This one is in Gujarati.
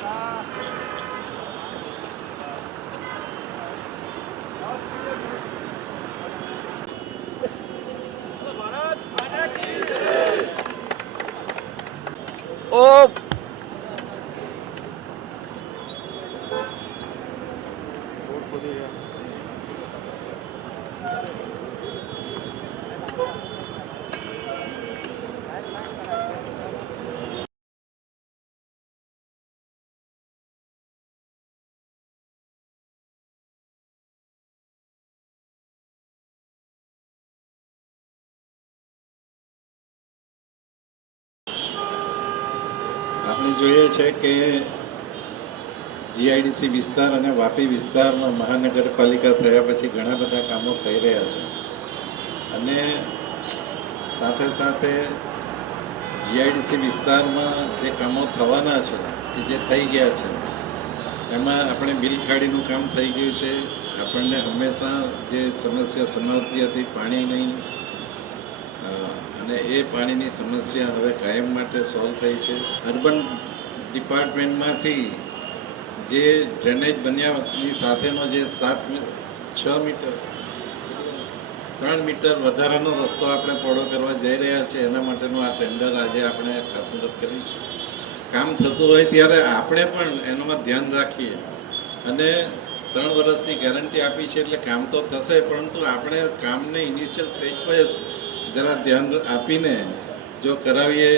ઓ આપણે જોઈએ છે કે જીઆઈડીસી વિસ્તાર અને વાપી વિસ્તારમાં મહાનગરપાલિકા થયા પછી ઘણા બધા કામો થઈ રહ્યા છે અને સાથે સાથે જીઆઈડીસી વિસ્તારમાં જે કામો થવાના છે કે જે થઈ ગયા છે એમાં આપણે બિલખાડીનું કામ થઈ ગયું છે. આપણને હંમેશા જે સમસ્યા સમાવતી હતી પાણીની અને એ પાણીની સમસ્યા હવે કાયમ માટે સોલ્વ થઈ છે. અર્બન ડિપાર્ટમેન્ટમાંથી જે ડ્રેનેજ બન્યાની સાથેનો જે 3 મીટર વધારાનો રસ્તો આપણે પહોળો કરવા જઈ રહ્યા છીએ એના માટેનું આ ટેન્ડર આજે આપણે ખાતમુહૂર્ત કરીશું. કામ થતું હોય ત્યારે આપણે પણ એનામાં ધ્યાન રાખીએ અને 3 વર્ષની ગેરંટી આપી છે એટલે કામ તો થશે, પરંતુ આપણે કામને ઇનિશિયલ સ્ટેજ પર જરા ધ્યાન આપીને જો કરાવીએ